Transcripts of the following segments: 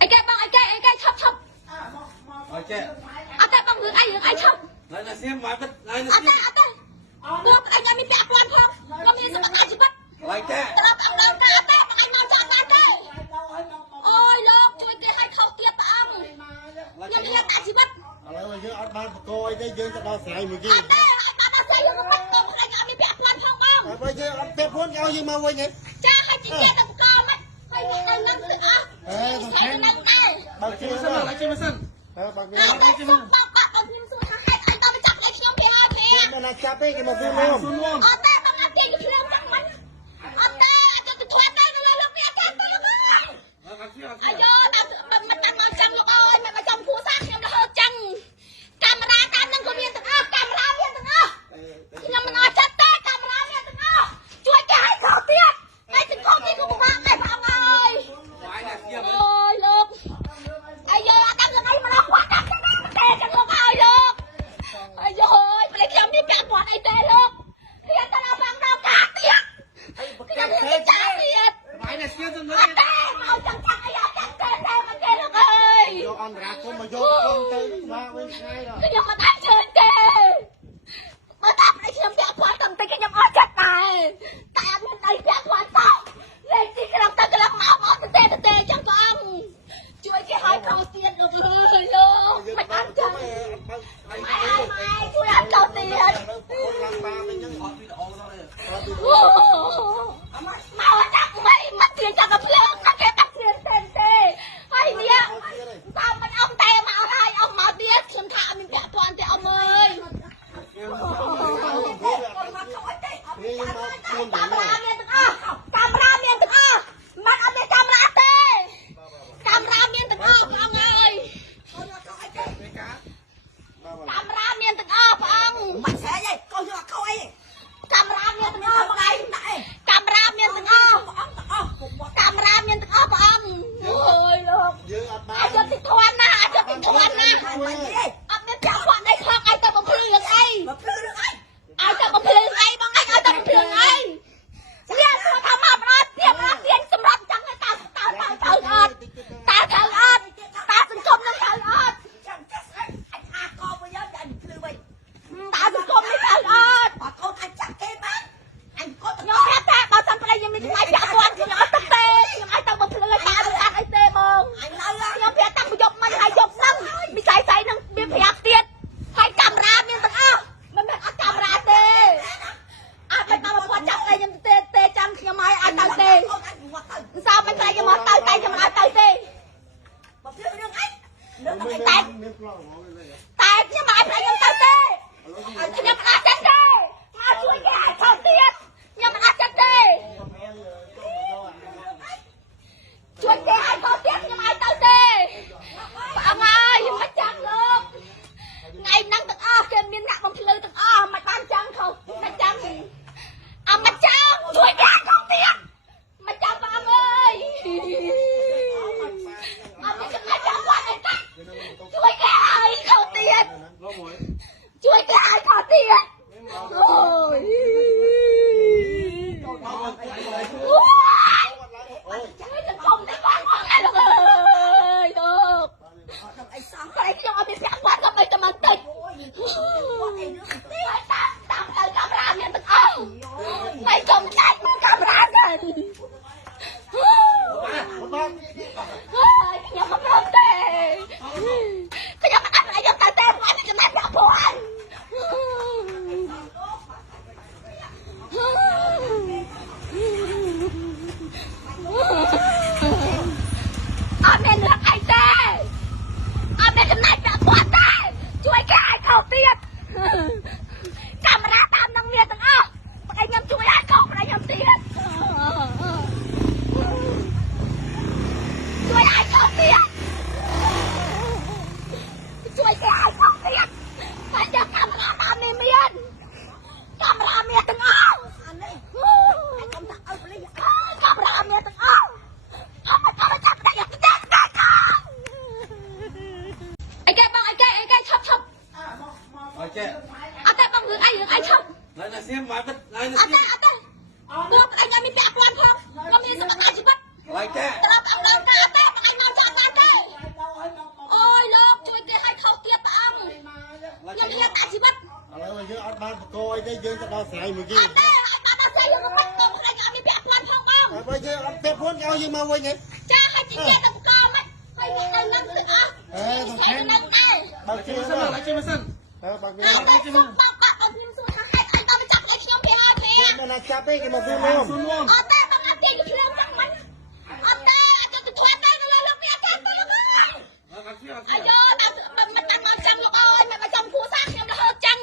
ไอ้แกบังไอ้แกชับโอเคอาแต่บังหรือไอ้ชับนายเสียมาเป็นนายเสีย อาแต่ลูกไอ้ยังมีแปะกวนพร้อมก็มีสมัครอาชีพอะไรแกตลอดตลอดแต่บังไอ้มาจากการเต้โอ้ยลูกช่วยแกให้เขาเตี้ยตามยังมีอาชีพอะไรวะเยอะอัดบ้านโกยได้เยอะจะเอาใส่เมื่อกี้อาแต่ไอ้มาได้ใส่ยังก็มันต้องไอ้ยังมีแปะกวนพร้อมบ้างไปเยอะอัดเป็ดพ้นเอายังมาไว้ไงจ้าให้จีเจตะกอมั้ยไปบอกไอ้นั่นสิอ่ะต้องแข่งบางทีมันสั่นบางทีมันสั่นบางทีมันบางทีมันสู้ให้ไอ้ต้องไปจับไอ้เชี่ยวเพียร์เลยมันน่าจับไปกันมาสู้ร่วมอาแต่บางทีก็เชื่อจังมันอาแต่จะถอยได้เลยลูกเนี่ยแกตัวมึงอายุมันจังมาจังลูกเอ้ยมันมาจังผู้สร้างยังระเหิดจังกำราการนั่งก็เรียนตั้งกำราเรียนตั้งยังมันอาจัดแต่กำราเรียนตั้งช่วยแกให้เขาเตี้ยไอ้ถึงเขาที่กูบอกไอ้พังเอ้ยโอ้ยลูกไอ้เยอะตั้งยังไงมันเอาขวานตั้งยังไงมันเตะจังลูกเอ้ยลูกไอ้เยอะไปเลี้ยงที่แปะปอดไอ้เตะลูกเรียนตลอดฟังเรากาเตี้ยยังไม่จ่ายเตี้ยแต่เอาจังไอ้ยาจังเตะมันเตะลูกเอ้ยยกอันรักก็มายกลงเตะมาไว้ไงล่ะก็ยังมาทำเชิญเตะมาทำไอ้เชื่อมแปะปอดตั้งแต่ก็ยังอ้อจัดตายแต่มันไอ้แปะปอดต้องเล่นที่กำลังตั้งกำลังมาอ้อเตะจังกังช่วยแกให้เขาเตี้ยลูกเอ้ยลูกไม่ตั้งใจไม่ช่วยให้เขาเตี้ยมาจักไม่มาเตียนจักกับเพื่อนนักแกตักเตียนเต้นเต้ไอ้เนี่ยตามมันเอาเตะมาอะไรเอามาเตี้ยเขียนขามีแผลปอนแต่เอาเลยตามราเมียตึกตามราเมียตึกมันเอาไปตามราเต้ตามราเมียตึกฟังเลยตามราเมียตึกฟังมันแฉยัยก็ยังเขาไอ้ตามราเมียตึกฟังไงตามราเมียตึกตามราเมียตึกฟังโอ้ยลูกอาจจะติดทวนนะอาจจะติดทวนนะเอาเมียจับขวานในคลองไอ้ตะบังเพลืองไอ้ไอ้ตะบังเพลืองไอ้บังไอ้ไอ้ตะบังเพลืองไอ้เนี่ยตัวทำมาปราเทียมราเทียนสำหรับจังให้ตาเถิดตาเถิดตาสังคมนั่นเถิดตาสังคมไม่เถิดตายอมแพ้แต่บางสันไปยังมีไอ้จับวันยังไอ้ตั้งเตะยังไอ้ตั้งบังเพลืองตาดูไอ้เตะมองยังแพ้ตั้งยกมันไอ้ยกนั่งมีสายนั่งมีพยักเตียนให้กำราเนี่ยตั้งมันเป็นกำราเตะไปตามมาพอจับอะไรยังเตะจังยังไม่ไอ้ตั้งเตะสาวมันใจยังมาเตะใจยังมาเตะเตะแต่ยังมาไอ้ยังเตะเตะยังมาจัดเตะมาช่วยแกเขาเตียนยังมาจัดเตะช่วยแกเขาเตียนยังมาเตะเตะเอาไงยังมาจังลูกไงนั่งตึกเกมมีหนักบางทีเลยตึกมาตามจังเขามาจังเอามาจังช่วยแกเขาเตียนมาจังบ้าเลยเอาไปจังมาจังวันไอ้ตั้งช่วยแกเขาเตียนช่วยแกเขาเตียนโอ้ยช่วยจะคมได้บ้างไงลูกเอ้ยลูกใครที่ยังเอาไปแปะกวาดทำไมจะมาติดตามกำราเนี่ยตึกไม่จงใจมึงกำรากันยังมาพร้อมเตะก็ยังมาอะไรยังเตะไว้ไม่จะมาแปะกวาดอาเมนเลือกไอ้เต้อาเมนจะไหนแปะกวาดเต้ช่วยแกไอ้เขาเตี้ยกำราตามนังเมียตึงไอ้ยังช่วยไอ้เขาไอ้ยังเตี้ยช่วยไอ้เขาเตี้ยช่วยแกไอ้เขาเตี้ยไปจะกำราตามในเมียนกำราเมียตึงกำราเมียตึงเอาไปจับได้ยังเด็กได้กันไอ้แกบังไอ้แกชับโอเคอาแต่บังหรือไอ้ชับนายเสียมาเป็นนายเสียอาแต่ลูกไอ้ยังมีแปะกวนพร้อมก็มีสมัครอาชีพอะไรแกตลอดตลอดแต่บังไอ้มาจากการเต้ យើងអត់បានបកអីទេយើងទៅដល់ស្រ័យមួយគេ អត់ទេឲ្យបានដល់ស្អីយើងមកមកខ្លាចអត់មានពាក់ព័ន្ធផងបង បើយើងអត់ពាក់ព័ន្ធឲ្យយើងមកវិញហ៎ ចាឲ្យជីគេទៅបកមកហើយវានៅនឹងទៅអស់ អេសំខាន់ នៅដែរ បើជិះសិនបើជិះសិនបើវា អត់ទេសុំបងបាក់អត់ខ្ញុំសួរថាហេតុអីដល់ទៅចាប់ឲ្យខ្ញុំពីហើយពី គេមិនអាចចាប់ទេគេមកសួរនាំ អត់ទេបងអត់ទីភ្លើងចាក់មិនអត់ទេទៅទៅធ្វើទៅលើលោកនេះអត់ទេទៅមក អាយដល់មិនតាមមកចឹងលោកអើយមិនមកចំគ្រួសារខ្ញុំរហូតចឹង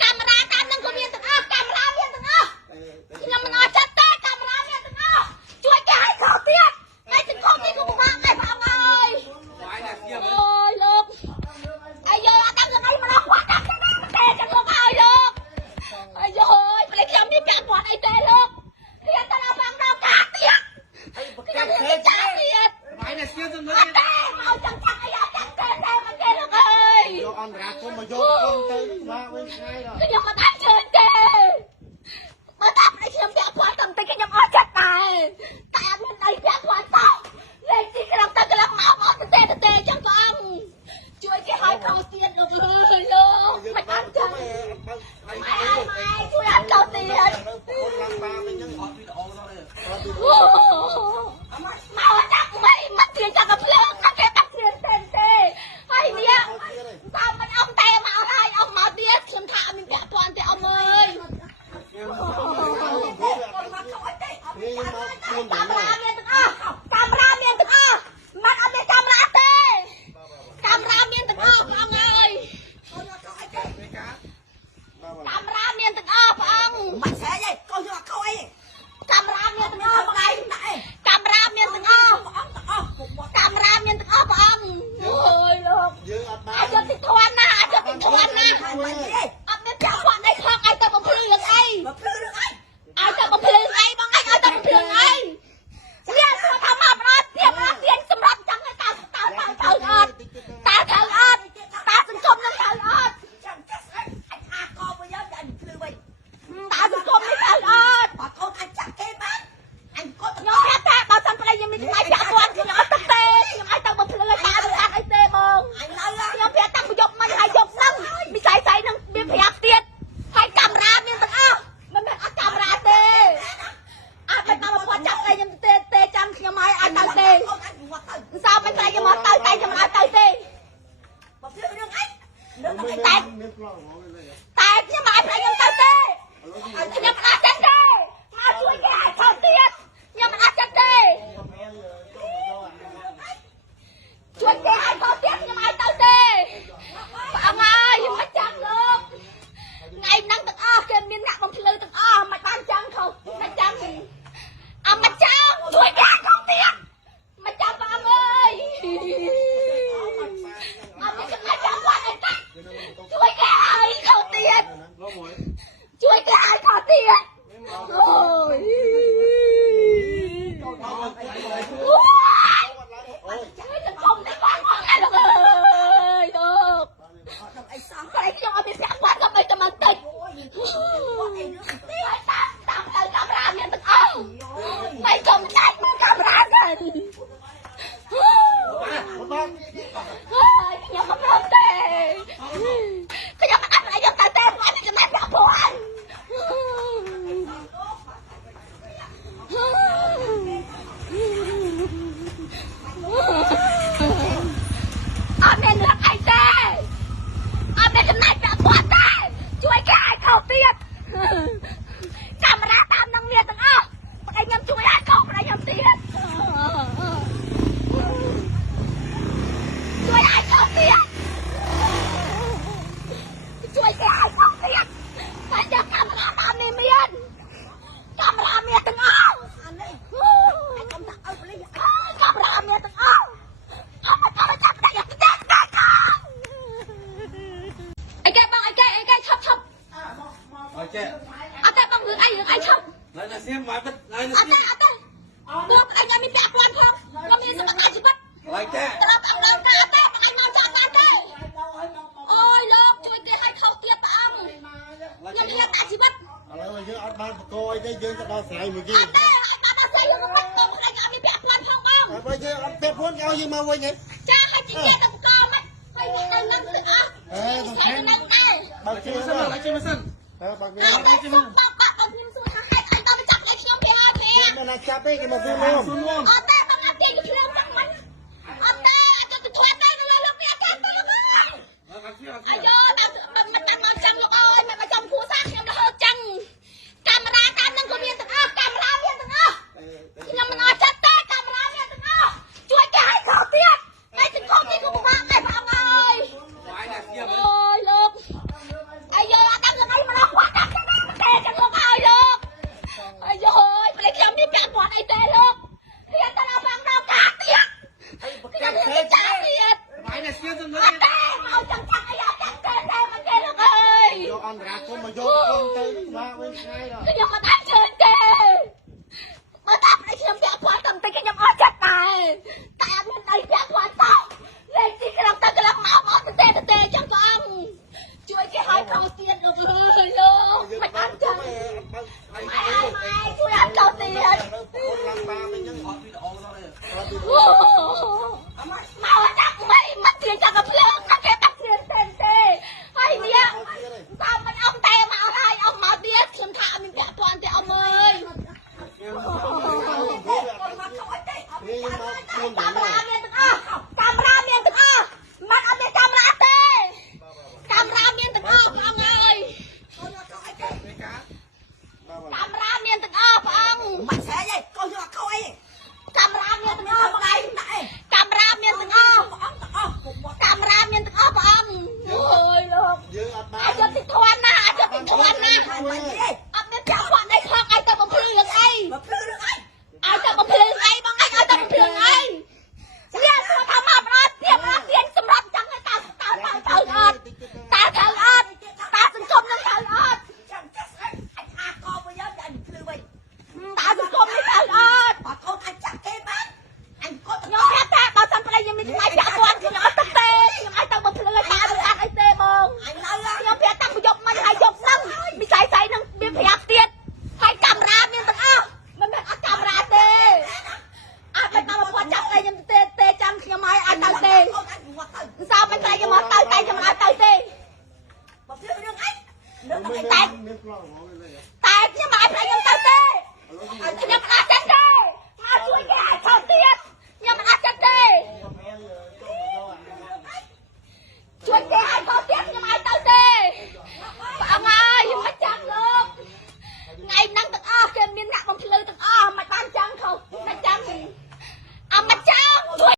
កាមេរ៉ាតាមនឹងក៏មានទាំងអស់កាមេរ៉ាមានទាំងអស់ខ្ញុំមិនអត់ចិត្តទេកាមេរ៉ាមានទាំងអស់ជួយគេឲ្យខុសទៀតតែសង្គមនេះក៏ពិបាកដែរបងអើយអូយលោកអាយអត់ដឹងយ៉ាងម៉េចមកគាត់ដាក់ទេចឹងលោកអើយលោកអាយប្លេចខ្ញុំនេះពាក់ព័ន្ធអីទេលោកខ្ញុំទៅដល់បងដល់កាទៀតខ្ញុំនេះចាទៀត Máy này siêu dân អត់ទេមកចឹងចាក់អីអត់ចាក់ទេតែមកគេលោកអើយ យកអន្តរាគមមកយកកូនទៅមកវិញថ្ងៃដល់ ខ្ញុំមិនអាចជឿទេបើតាមឲ្យខ្ញុំពាក់ព័ន្ធតាំងពីខ្ញុំអត់ចិត្តដែរតែអត់មានដៃពាក់ព័ន្ធទៅលេខទីក្រុងទៅកន្លងមកអត់ទេចឹងក៏អង្គជួយគេឲ្យខុសទៀតលោកអើយលោកមិនអត់ចឹងម៉ែជួយអត់ខុសទៀត កូនឡើងបាវិញហ្នឹងអត់វីដេអូដល់ទេ មកដាក់មិនទៀងចាក់កភ្លើងគេដាក់ព្រៀងទេហើយនេះតាមមិនអស់តែមកហើយអស់មកទៀតខ្ញុំថាអត់មានពាក់ព័ន្ធទេអស់អើយ នេះមកខ្លួន កា ទៅ មេរ៉ាមានទាំងអស់កាមេរ៉ាមានទាំងអស់មិនអត់មានកាមេរ៉ាទេកាមេរ៉ាមានទាំងអស់បងអើយកាមេរ៉ាមានទាំងអស់បងមិនស្អីទេកុំយកខោអីកាមេរ៉ាមានទាំងអស់បងឯងកាមេរ៉ាមានទាំងអស់កាមេរ៉ាមានទាំងអស់បងអើយលោក យើងអត់បាន អាចយកទីធន់ណាអាចយកទីធន់ណាអត់មានចាក់គាត់អីខកឲ្យទៅបំភ្លឺរឿងអីបំភ្លឺរឿងអីឲ្យទៅបំភ្លឺអីបងឯងឲ្យទៅបំភ្លឺអីវាសួរថាមកអត់ទៀតអត់ទៀតសម្រាប់ចឹងឲ្យតើអត់តើត្រូវអត់តើសង្គមនឹងត្រូវអត់ចាំចេះស្អីអាចអាកបវិញអញភ្លឺវិញតើសង្គមនេះត្រូវអត់បើកូនអាចចាក់គេបានអញគាត់ខ្ញុំប្រាប់ថាបើសិនប្តីខ្ញុំមានថ្ងៃចាក់គាត់ខ្ញុំអត់ទឹកទេខ្ញុំឲ្យទៅបំភ្លឺឲ្យតាមិនអត់អីទេបងអញនៅខ្ញុំប្រាប់តាំងពីយប់មិញហើយយប់ហ្នឹងមីស្អីនឹងមានប្រាប់ទៀតហើយកាមេរ៉ាមានទាំងអស់មិនមែនអត់កាមេរ៉ាទេអត់មិនមកគាត់ចាប់តែខ្ញុំទេចាំខ្ញុំឲ្យអត់ទៅទេសោមិនតែខ្ញុំមកទៅតែខ្ញុំអត់ទៅទេបើព្រឿងអីតែមានប្លង់ហ្នឹងលេ តែខ្ញុំមិនឲ្យប្រាប់ខ្ញុំទៅទេខ្ញុំអត់ចិត្តទេមកជួយគេឲ្យខុសទៀតខ្ញុំមិនអត់ចិត្តទេជួយគេឲ្យខុសទៀតខ្ញុំឲ្យទៅទេបងអើយមិនចាំលោកថ្ងៃហ្នឹងទាំងអស់គេមានអ្នកបំភ្លឺទាំងអស់មិនបានចាំខុសមិនចាំអត់មិនចាំជួយគេឲ្យខុសទៀតមិនចាំបងអើយអត់មានចំណេះចាំគាត់ទេជួយគេឲ្យខុសទៀត លោកមួយ ជួយគេឲ្យខុសទៀតអូយជួយសង្គមនេះបងអត់លោកអើយលោកអីសោះតែខ្ញុំអត់មានប្រាក់គាត់ក៏មិនតែមកតិចតាមទៅកាមេរ៉ាមានទាំងអស់មិនកុំចាច់មើលកាមេរ៉ាទេខ្ញុំមិនព្រមទេខ្ញុំអត់ឲ្យយកទៅទេគាត់ចំណេះប្រាក់ព្រោះអត់មានរឿងអីទេអត់មានចំណេះប្រាក់គាត់ទេជួយគេឲ្យខុសទៀតកាមេរ៉ាតាមនឹងមានទាំងអស់ប្តីខ្ញុំជួយឲ្យខុសប្តីខ្ញុំទៀតជួយឲ្យខុសទៀតជួយគេឲ្យខុសទៀតតែយកកាមេរ៉ាតាមនេះមានកាមេរ៉ាមានទាំងអស់អានេះខ្ញុំថាឲ្យប្តីកាមេរ៉ាមានទាំងអស់អត់មកចាប់ប្តីយកទៅតែអីគេបងអីគេឈប់ Rồi chị អត់ទេបងរឿងអីឈប់ Lại là xem máy bật Lại là អត់ទេ siêu អត់ទេលោកអញមានពាក់ព័ន្ធផងក៏មានសមត្ថជីវិត Lại chị ត្រូវអត់ដល់ការទេបងអញមកចាំបានទេអូយលោកជួយគេឲ្យខុសទៀតព្រះអង្គខ្ញុំមានតែជីវិត ឥឡូវយើងអត់បានបកអីទេយើងទៅដល់ស្រ័យមួយគេ អត់ទេឲ្យបានដល់ស្អីយើងមកខ្ញុំខ្លាចអត់មានពាក់ព័ន្ធផងបង បើយើងអត់ពាក់ព័ន្ធឲ្យយើងមកវិញហ៎ ចាឲ្យជីគេទៅបកមកហើយ អីមកដល់នឹងទៅអស់ទៅនឹងដែរ បើកជើង សិនឡាយជិះមកសិន ទៅបើកជើ អើ ង បើសុំបាក់ខ្ញុំសួរថាហេតុអីដល់ទៅចាប់ឲ្យខ្ញុំពីអត់ទេ មានណាចាប់ទេគេមកសួរលំ ស៊ូនលំ អត់